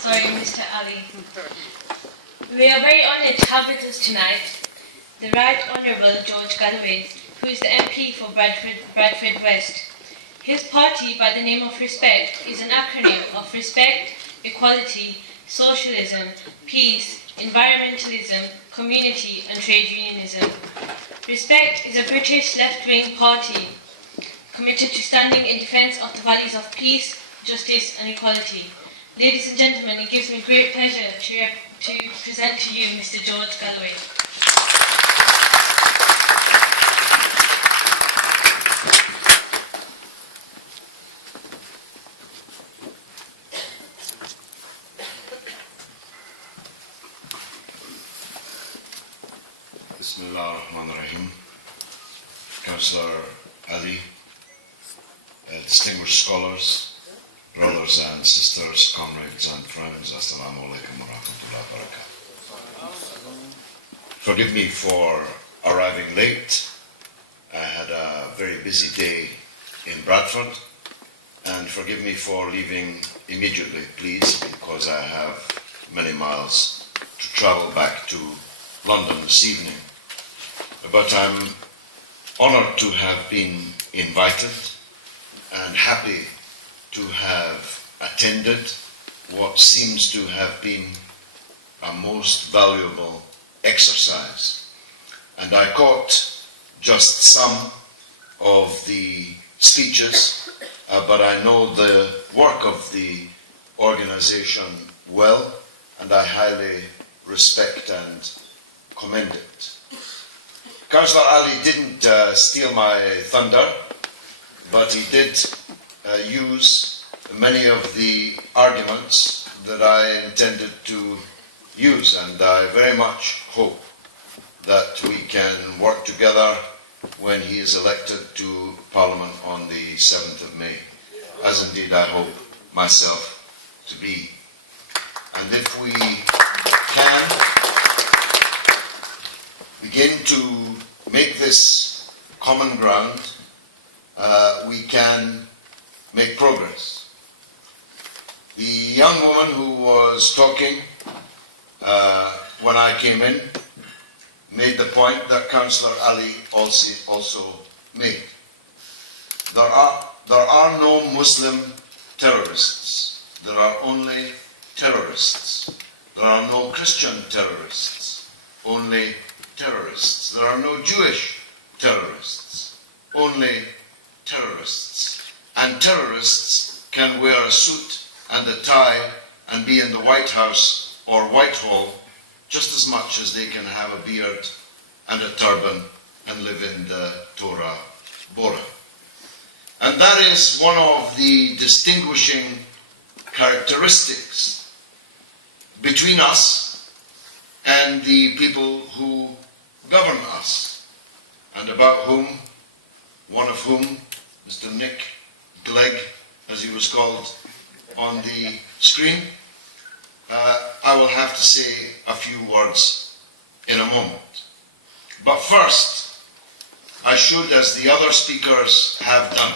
Sorry, Mr. Ali. We are very honoured to have with us tonight the Right Honourable George Galloway, who is the MP for Bradford West. His party, by the name of Respect, is an acronym of Respect, Equality, Socialism, Peace, Environmentalism, Community and Trade Unionism. Respect is a British left-wing party committed to standing in defence of the values of peace, justice and equality. Ladies and gentlemen, it gives me great pleasure to present to you Mr. George Galloway. Bismillah ar-Rahman ar-Rahim. Councillor Ali, distinguished scholars, brothers and sisters, comrades and friends, Assalamu alaikum wa rahmatullahi wa barakatuh. Forgive me for arriving late. I had a very busy day in Bradford, and forgive me for leaving immediately, please, because I have many miles to travel back to London this evening. But I'm honoured to have been invited and happy to have attended what seems to have been a most valuable exercise. And I caught just some of the speeches, but I know the work of the organisation well, and I highly respect and commend it. Councillor Ali didn't steal my thunder, but he did use many of the arguments that I intended to use, and I very much hope that we can work together when he is elected to Parliament on the 7th of May, as indeed I hope myself to be. And if we can begin to make this common ground, we can make progress. The young woman who was talking when I came in made the point that Councillor Ali also made. There are no Muslim terrorists. There are only terrorists. There are no Christian terrorists, only terrorists. There are no Jewish terrorists, only terrorists. And terrorists can wear a suit and a tie and be in the White House or Whitehall just as much as they can have a beard and a turban and live in the Torah Bora. And that is one of the distinguishing characteristics between us and the people who govern us, and about whom, one of whom, Mr. Nick Clegg, as he was called on the screen, I will have to say a few words in a moment. But first, I should, as the other speakers have done,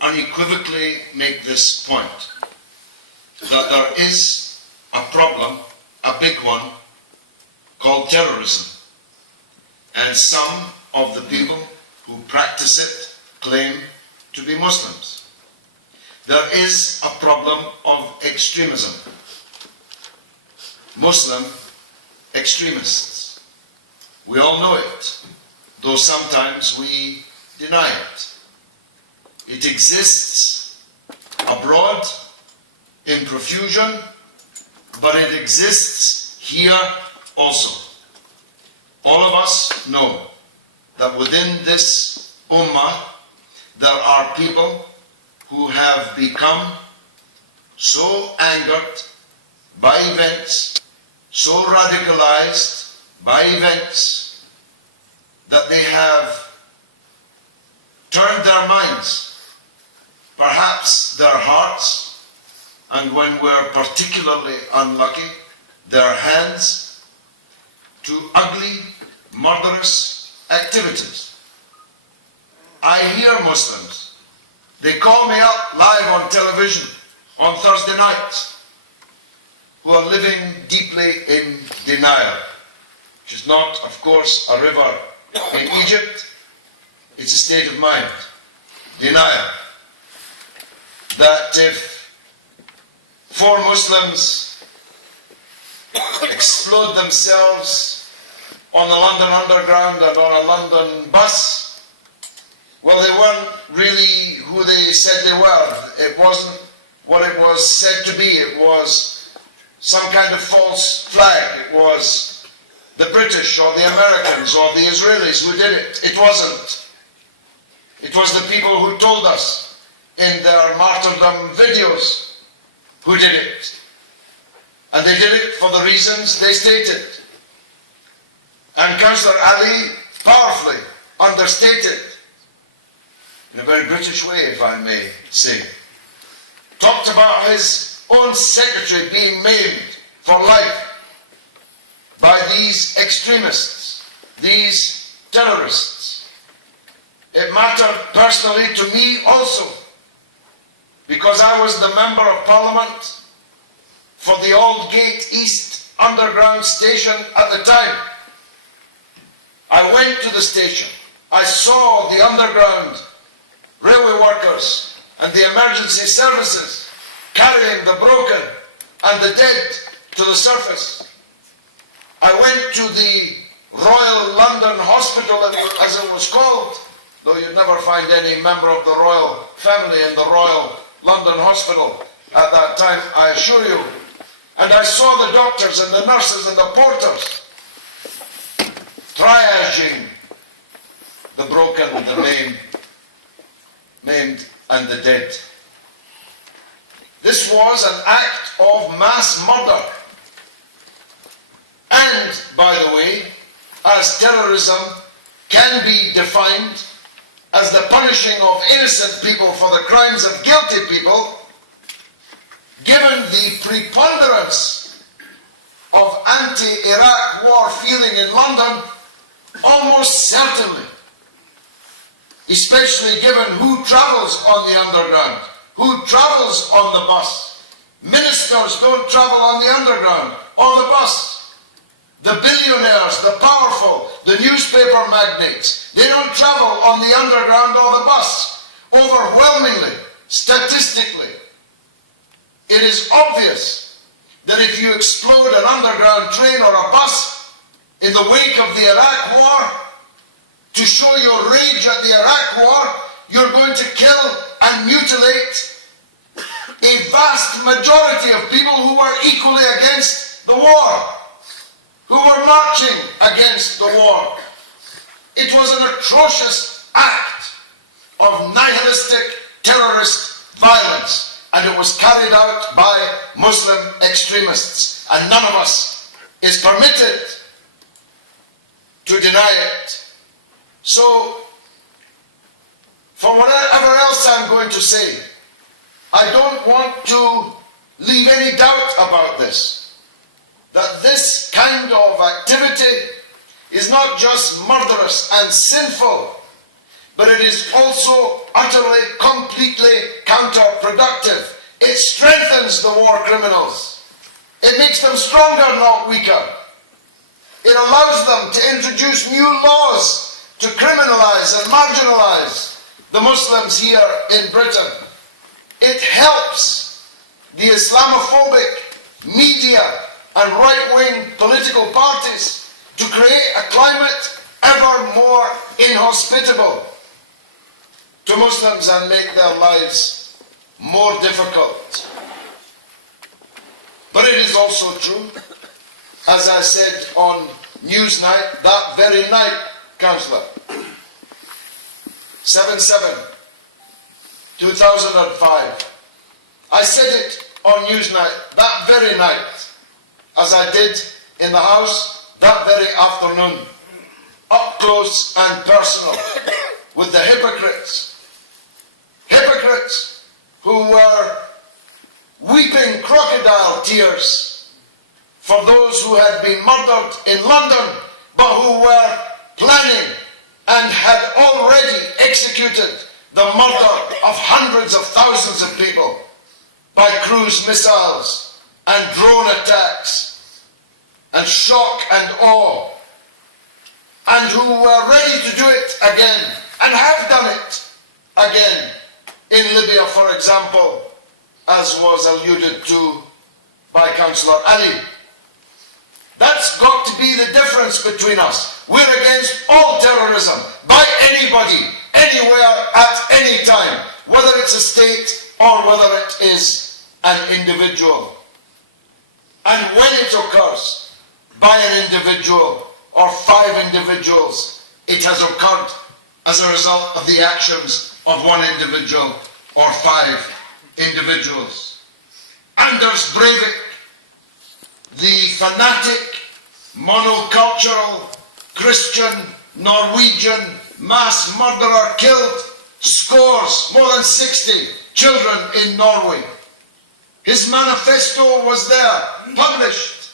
unequivocally make this point, that there is a problem, a big one, called terrorism. And some of the people who practice it claim to be Muslims. There is a problem of extremism. Muslim extremists. We all know it, though sometimes we deny it. It exists abroad in profusion, but it exists here also. All of us know that within this ummah there are people who have become so angered by events, so radicalized by events, that they have turned their minds, perhaps their hearts, and when we're particularly unlucky, their hands, to ugly, murderous activities. I hear Muslims, they call me up live on television on Thursday nights, who are living deeply in denial, which is not, of course, a river in Egypt. It's a state of mind. Denial. That if 4 Muslims explode themselves on the London Underground and on a London bus, well, they weren't really who they said they were. It wasn't what it was said to be. It was some kind of false flag. It was the British or the Americans or the Israelis who did it. It wasn't. It was the people who told us in their martyrdom videos who did it. And they did it for the reasons they stated. And Councillor Ali powerfully understated, in a very British way, if I may say, talked about his own secretary being maimed for life by these extremists, these terrorists. It mattered personally to me also, because I was the Member of Parliament for the Aldgate East Underground Station at the time. I went to the station. I saw the underground railway workers and the emergency services carrying the broken and the dead to the surface. I went to the Royal London Hospital, as it was called, though you'd never find any member of the royal family in the Royal London Hospital at that time, I assure you. And I saw the doctors and the nurses and the porters triaging the broken, the maimed and the dead. This was an act of mass murder. And, by the way, as terrorism can be defined as the punishing of innocent people for the crimes of guilty people, given the preponderance of anti-Iraq war feeling in London, almost certainly, especially given who travels on the underground, who travels on the bus. Ministers don't travel on the underground or the bus. The billionaires, the powerful, the newspaper magnates, they don't travel on the underground or the bus. Overwhelmingly, statistically, it is obvious that if you explode an underground train or a bus in the wake of the Iraq War, to show your rage at the Iraq War, you're going to kill and mutilate a vast majority of people who were equally against the war, who were marching against the war. It was an atrocious act of nihilistic terrorist violence, and it was carried out by Muslim extremists, and none of us is permitted to deny it. So, for whatever else I'm going to say, I don't want to leave any doubt about this, that this kind of activity is not just murderous and sinful, but it is also utterly, completely counterproductive. It strengthens the war criminals. It makes them stronger, not weaker. It allows them to introduce new laws to criminalize and marginalize the Muslims here in Britain. It helps the Islamophobic media and right-wing political parties to create a climate ever more inhospitable to Muslims and make their lives more difficult. But it is also true, as I said on Newsnight, that very night, Councillor, 7/7/2005, I said it on Newsnight that very night, as I did in the House that very afternoon, up close and personal, with the hypocrites who were weeping crocodile tears for those who had been murdered in London, but who were planning and had already executed the murder of hundreds of thousands of people by cruise missiles and drone attacks and shock and awe, and who were ready to do it again and have done it again in Libya, for example, as was alluded to by Councillor Ali. That's got to be the difference between us. We're against all terrorism by anybody, anywhere, at any time, whether it's a state or whether it is an individual. And when it occurs by an individual or 5 individuals, it has occurred as a result of the actions of one individual or 5 individuals. Anders Breivik, the fanatic, monocultural, Christian, Norwegian mass murderer, killed scores, more than 60 children in Norway. His manifesto was there, published,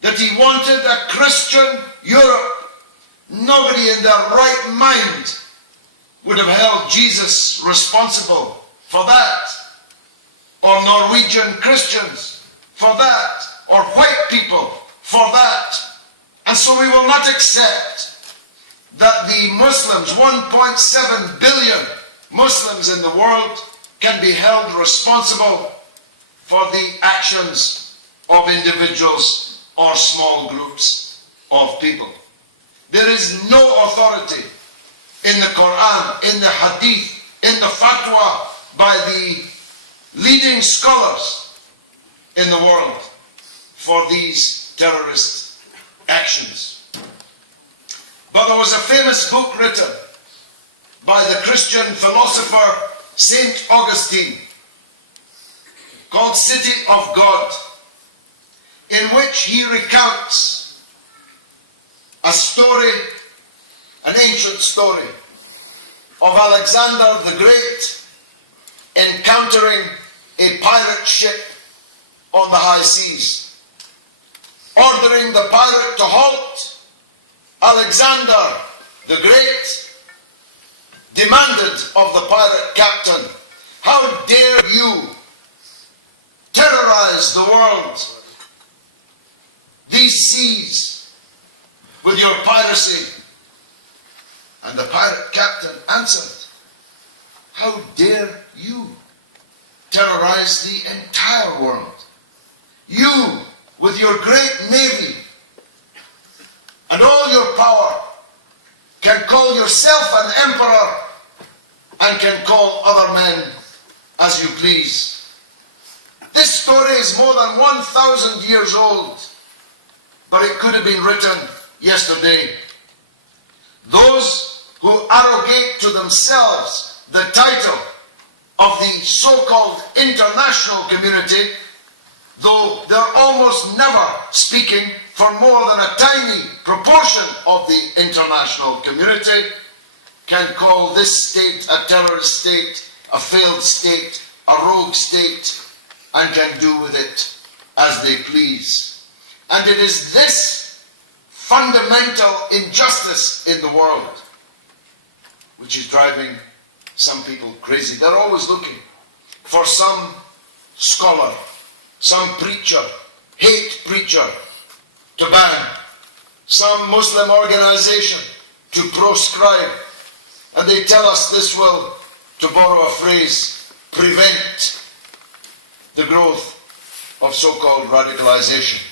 that he wanted a Christian Europe. Nobody in their right mind would have held Jesus responsible for that, or Norwegian Christians for that, or white people for that. And so we will not accept that the Muslims, 1.7 billion Muslims in the world, can be held responsible for the actions of individuals or small groups of people. There is no authority in the Quran, in the Hadith, in the fatwa by the leading scholars in the world for these terrorist actions. But there was a famous book written by the Christian philosopher Saint Augustine called City of God, in which he recounts a story, an ancient story, of Alexander the Great encountering a pirate ship on the high seas. Ordering the pirate to halt, Alexander the Great demanded of the pirate captain, "How dare you terrorize the world, these seas, with your piracy?" And the pirate captain answered, "How dare you terrorize the entire world? You, with your great navy and all your power, can call yourself an emperor and can call other men as you please." This story is more than 1,000 years old, but it could have been written yesterday. Those who arrogate to themselves the title of the so-called international community, though they're almost never speaking for more than a tiny proportion of the international community, can call this state a terrorist state, a failed state, a rogue state, and can do with it as they please. And it is this fundamental injustice in the world which is driving some people crazy. They're always looking for some scholar, some preacher, hate preacher, to ban, some Muslim organization to proscribe. And they tell us this will, to borrow a phrase, prevent the growth of so-called radicalization.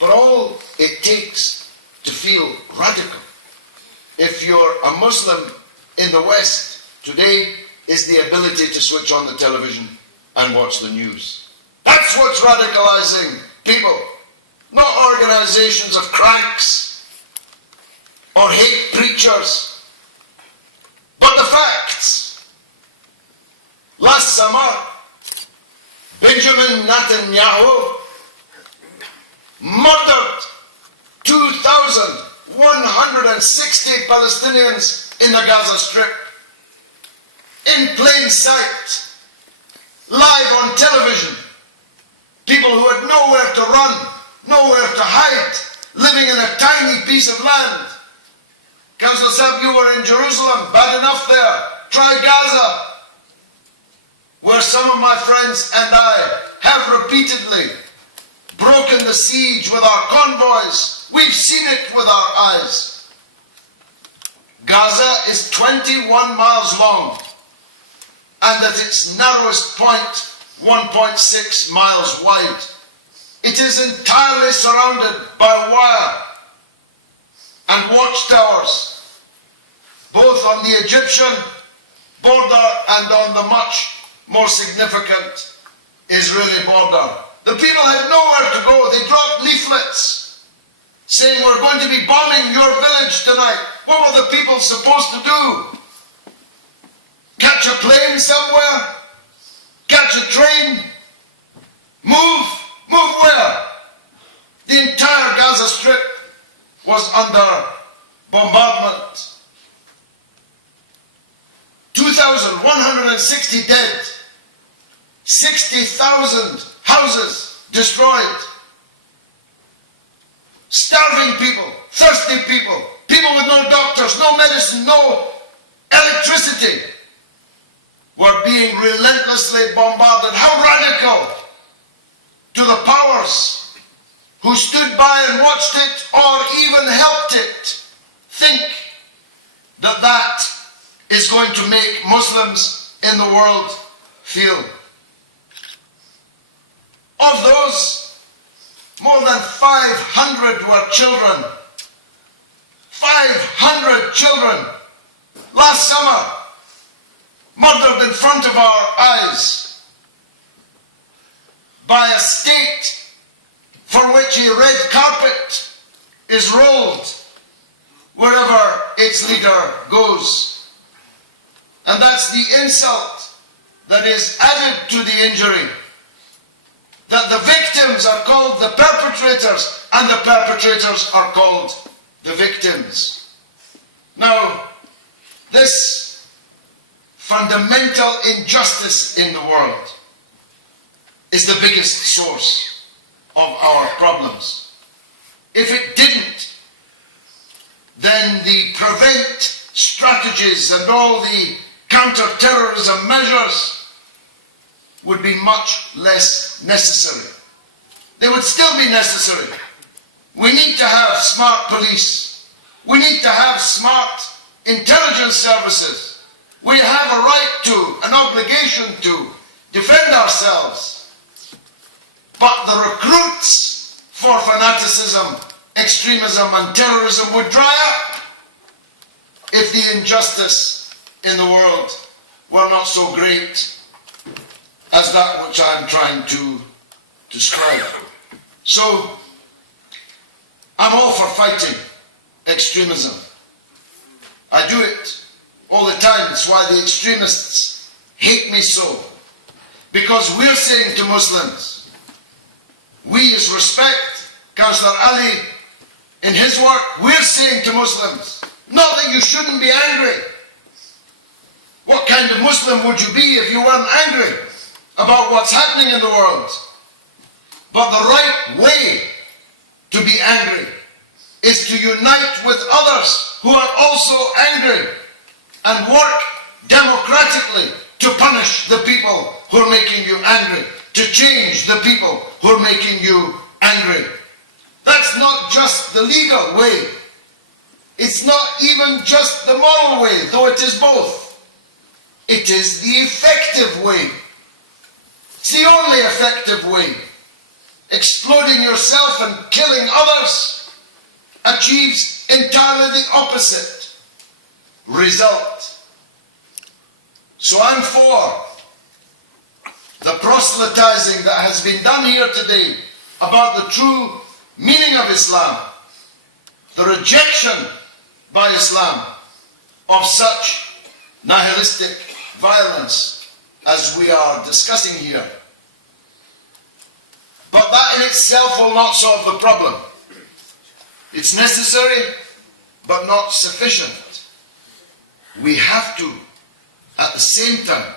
But all it takes to feel radical, if you're a Muslim in the West today, is the ability to switch on the television and watch the news. That's what's radicalizing people, not organizations of cranks or hate preachers, but the facts. Last summer, Benjamin Netanyahu murdered 2,160 Palestinians in the Gaza Strip, in plain sight, live on television. People who had nowhere to run, nowhere to hide, living in a tiny piece of land. Councillor Saab, you were in Jerusalem, bad enough there. Try Gaza. where some of my friends and I have repeatedly broken the siege with our convoys. We've seen it with our eyes. Gaza is 21 miles long and at its narrowest point 1.6 miles wide. It is entirely surrounded by wire and watchtowers, both on the Egyptian border and on the much more significant Israeli border. The people had nowhere to go. They dropped leaflets saying, "We're going to be bombing your village tonight." What were the people supposed to do? Catch a plane somewhere? Catch a train? Move? Move where? The entire Gaza Strip was under bombardment. 2,160 dead. 60,000 houses destroyed. Starving people, thirsty people, people with no doctors, no medicine, no electricity were being relentlessly bombarded. How radical to the powers who stood by and watched it or even helped it think that that is going to make Muslims in the world feel. Of those, more than 500 were children. 500 children last summer murdered in front of our eyes by a state for which a red carpet is rolled wherever its leader goes. And that's the insult that is added to the injury, that the victims are called the perpetrators and the perpetrators are called the victims. Now, this fundamental injustice in the world is the biggest source of our problems. If it didn't, then the prevent strategies and all the counter-terrorism measures would be much less necessary. They would still be necessary. We need to have smart police. We need to have smart intelligence services. We have a right to, an obligation to defend ourselves. But the recruits for fanaticism, extremism and terrorism would dry up if the injustice in the world were not so great as that which I'm trying to describe. So, I'm all for fighting extremism. I do it all the time. It's why the extremists hate me so. Because we're saying to Muslims, we as Respect, Councillor Ali, in his work, we're saying to Muslims, not that you shouldn't be angry. What kind of Muslim would you be if you weren't angry about what's happening in the world? But the right way to be angry is to unite with others who are also angry and work democratically to punish the people who are making you angry, to change the people who are making you angry. That's not just the legal way. It's not even just the moral way, though it is both. It is the effective way. It's the only effective way. Exploding yourself and killing others achieves entirely the opposite result. So I'm for the proselytizing that has been done here today about the true meaning of Islam, the rejection by Islam of such nihilistic violence as we are discussing here. But that in itself will not solve the problem. It's necessary, but not sufficient. We have to, at the same time,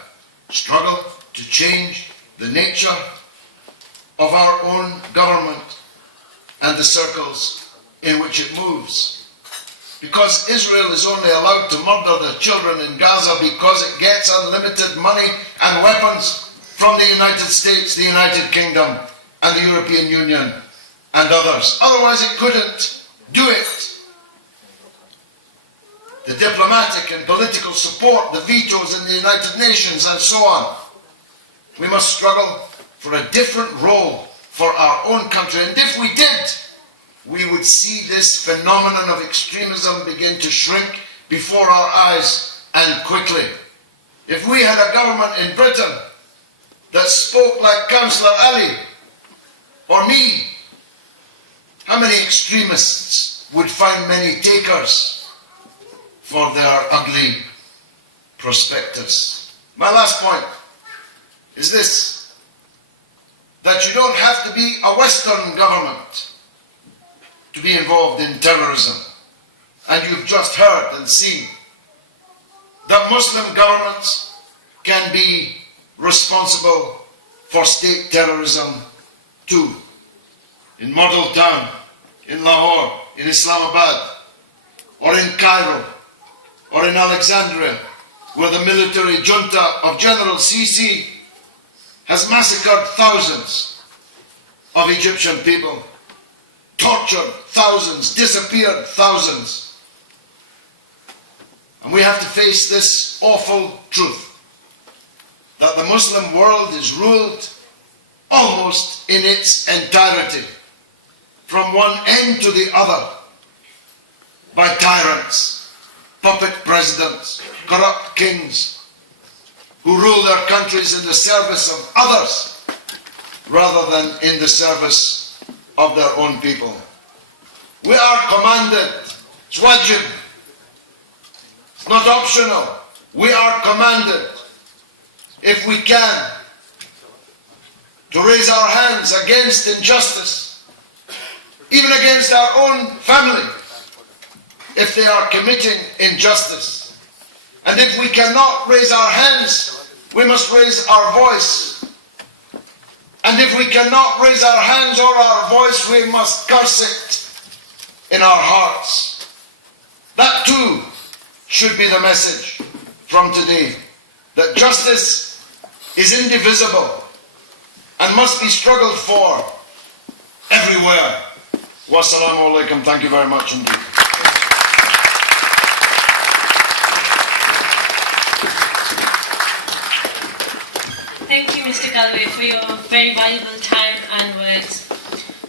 struggle to change the nature of our own government and the circles in which it moves. because Israel is only allowed to murder the children in Gaza because it gets unlimited money and weapons from the United States, the United Kingdom, and the European Union, and others. Otherwise it couldn't do it. The diplomatic and political support, the vetoes in the United Nations, and so on. We must struggle for a different role for our own country. And if we did, we would see this phenomenon of extremism begin to shrink before our eyes, and quickly. If we had a government in Britain that spoke like Councillor Ali or me, how many extremists would find many takers for their ugly prospectus? My last point is this, that you don't have to be a Western government to be involved in terrorism. And you've just heard and seen that Muslim governments can be responsible for state terrorism too. In Model Town, in Lahore, in Islamabad, or in Cairo, or in Alexandria, where the military junta of General Sisi has massacred thousands of Egyptian people, tortured thousands, disappeared thousands. And we have to face this awful truth, that the Muslim world is ruled almost in its entirety, from one end to the other, by tyrants, puppet presidents, corrupt kings, who rule their countries in the service of others rather than in the service of their own people. We are commanded, it's wajib, it's not optional. We are commanded, if we can, to raise our hands against injustice, even against our own family, if they are committing injustice. And if we cannot raise our hands, we must raise our voice. And if we cannot raise our hands or our voice, we must curse it in our hearts. That too should be the message from today, that justice is indivisible and must be struggled for everywhere. Wassalamu alaikum. Thank you very much indeed. Thank you, Mr. Galloway, for your very valuable time and words.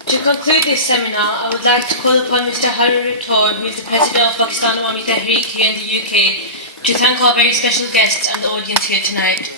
To conclude this seminar, I would like to call upon Mr. Harun Rathore, who is the President of Pakistan Awami Tehreek here in the UK, to thank our very special guests and the audience here tonight.